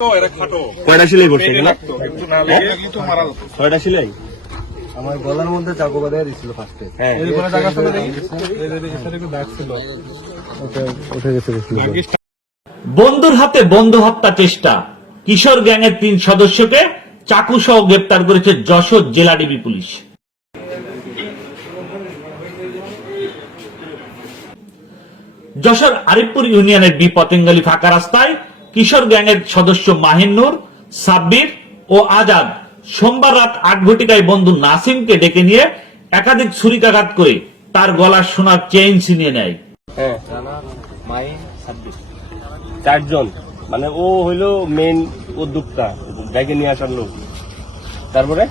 কয়টা সেলাই করছে না? ছয়টা সেলাই। আমার গলার মধ্যে চাকু বাঁধিয়ে দিছিল ফার্স্টে। বন্ধুর হাতে বন্ধু হত্যা চেষ্টা, কিশোর গ্যাংয়ের 3 সদস্যকে চাকু সহ গ্রেপ্তার করেছে যশোর জেলা ডিবি পুলিশ। যশোর আরিফপুর ইউনিয়নের বি পতেঙ্গালী ফাঁকা রাস্তায় কিশোর গ্যাংয়ের সদস্য মাহিনুর, সাব্বির ও আজাদ সোমবার রাত 8 ঘটিকায় বন্ধু নাসিমকে ডেকে নিয়ে একাধিক ছুরিকাঘাত করে তার গলার সোনার চেইন ছিনিয়ে নেয়। চারজন, মানে ও হইল মেন উদ্যোক্তা, ডেকে নিয়ে আসার লোক। তারপরে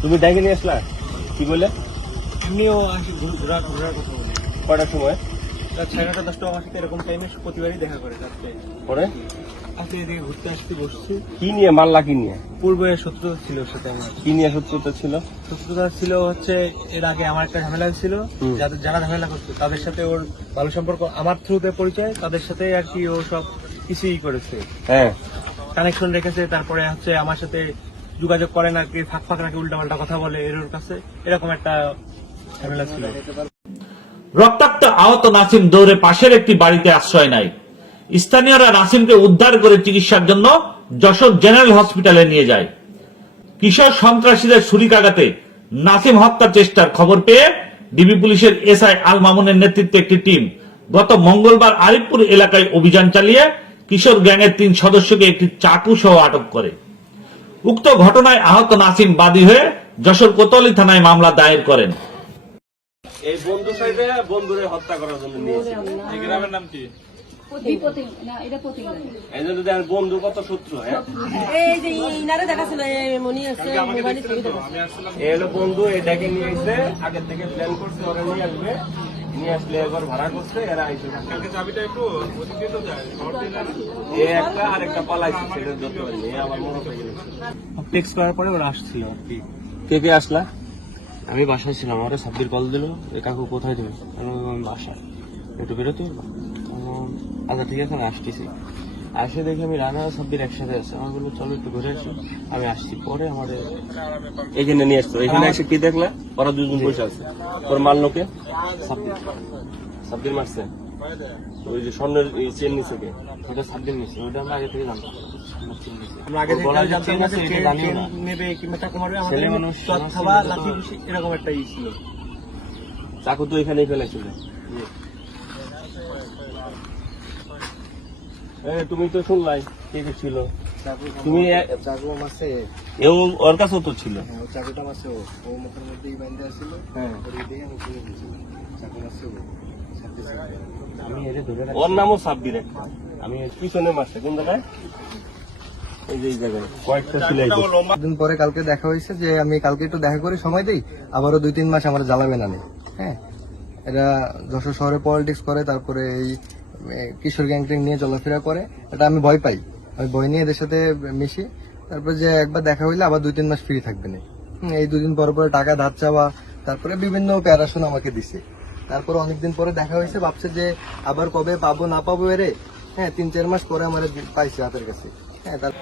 তুমি ডেকে নিয়ে আসলা কি বলে? এমনিও আসি ঘোরা কথা বলি। কয়টার সময়? 9:30 10টা আমার সাথে এরকম টাইমে প্রতিবারই দেখা করে। পরে আজকে এদিকে ঘুরতে আসতে বসছি। কি নিয়ে মারলা? কি নিয়ে? পূর্বে শত্রুতা ছিল ওর সাথে আমার। কি নিয়ে শত্রুতা ছিল? শত্রুতা ছিল হচ্ছে এর আগে আমার একটা ঝামেলা ছিল, যারা ঝামেলা করতো তাদের সাথে ওর ভালো সম্পর্ক, আমার থ্রুতে পরিচয়, তাদের সাথে আর কি ও সব কিছুই করেছে। হ্যাঁ, কানেকশন রেখেছে। তারপরে হচ্ছে আমার সাথে যোগাযোগ করে না, কি ফাঁক ফাঁক রাখে, উল্টা পাল্টা কথা বলে এর কাছে, এরকম একটা ঝামেলা ছিল। রক্তাক্ত আহত নাসিম দৌড়ে পাশের একটি বাড়িতে আশ্রয় নেয়। স্থানীয়রা নাসিমকে উদ্ধার করে চিকিৎসার জন্য যশোর জেনারেল হসপিটালে নিয়ে যায়। কিশোর সন্ত্রাসীদের ছুরিকাঘাতে নাসিম হত্যা চেষ্টার খবর পেয়ে ডিবি পুলিশের এসআই আল মামুনের নেতৃত্বে একটি টিম গত মঙ্গলবার আরিফপুর এলাকায় অভিযান চালিয়ে কিশোর গ্যাংয়ের 3 সদস্যকে একটি চাকু সহ আটক করে। উক্ত ঘটনায় আহত নাসিম বাদী হয়ে যশোর কোতোয়ালি থানায় মামলা দায়ের করেন। এই বন্ধু সাইডে বন্ধুরে হত্যা করার জন্য নিয়েছে। এই গ্রামের নাম কি? এই জন্য দেখেন বন্ধু কত শত্রু। বন্ধু এটাকে নিয়ে এসে আগের থেকে প্ল্যান করছে, ওরা নিয়ে আসবে, নিয়ে আসলে এবার ভাড়া করছে, এরা আইসে একটা আরেকটা পালাইছে, সেটা ধরতে পারিনি। আমার মনে হয় টেক্সট করার পরে ওরা আসছিল আর কি। কে কে আসলা? আমি বাসায় ছিলাম, ওরা সাব্বির কল দিল, কাকু কোথায় তুমি? বাসায়, একটু বেরোতে পারবা? আচ্ছা ঠিক আছে, আমি আসতেছি। আসে দেখি আমি রানা সাব্বির একসাথে আছে। আমার বললো চলো একটু ঘুরে আসি, আমি আসছি। পরে আমাদের এখানে নিয়ে আসতো। এখানে এসে কি দেখলা? ওরা দুজন বসে আছে। ওর মারলোকে সাব্বির সাব্বির মারছে। ওই যে স্বর্ণের চেন নিচে কে? ওটা সাব্বির নিচ্ছে, ওটা আমরা আগে থেকে জানতাম। আমরা আগে থেকে জানতাম না যে চেন নেবে কিংবা টাকা মারবে, আমাদের চট খাওয়া লাঠি এরকম একটা ই ছিল। চাকু তো এখানেই ফেলেছিল। তুমি তো শুনলাই কে কে ছিল। তুমি চাকু মারছে, এও ওর কাছেও তো ছিল। চাকুটা মারছে ও মুখের মধ্যেই বাঁধে আসছিল। হ্যাঁ, চাকু মারছে ও। আমি এর ধরে ওর নামও সাব্বির একটা। আমি পিছনে মারছে কোন জায়গায়? এই যে এই জায়গায় কয়েকটা সিলাই। দিন পরে কালকে দেখা হয়েছে যে আমি কালকে একটু দেখা করে সময় দেই, আবারও 2-3 মাস আমার জ্বালাবে না। হ্যাঁ, এরা যশোর শহরে পলিটিক্স করে, তারপরে এই কিশোর গ্যাং নিয়ে চলাফেরা করে। এটা আমি ভয় পাই, আমি ভয় নিয়ে এদের সাথে মিশি। তারপরে যে একবার দেখা হইলে আবার 2-3 মাস ফ্রি থাকবে না। এই 2 দিন পরে পরে টাকা ধার চাওয়া, তারপরে বিভিন্ন প্যারাশন আমাকে দিছে। তারপরে অনেকদিন পরে দেখা হয়েছে, ভাবছে যে আবার কবে পাবো না পাবো এরে। হ্যাঁ, 3-4 মাস পরে আমার পাইছে হাতের কাছে। হ্যাঁ, তার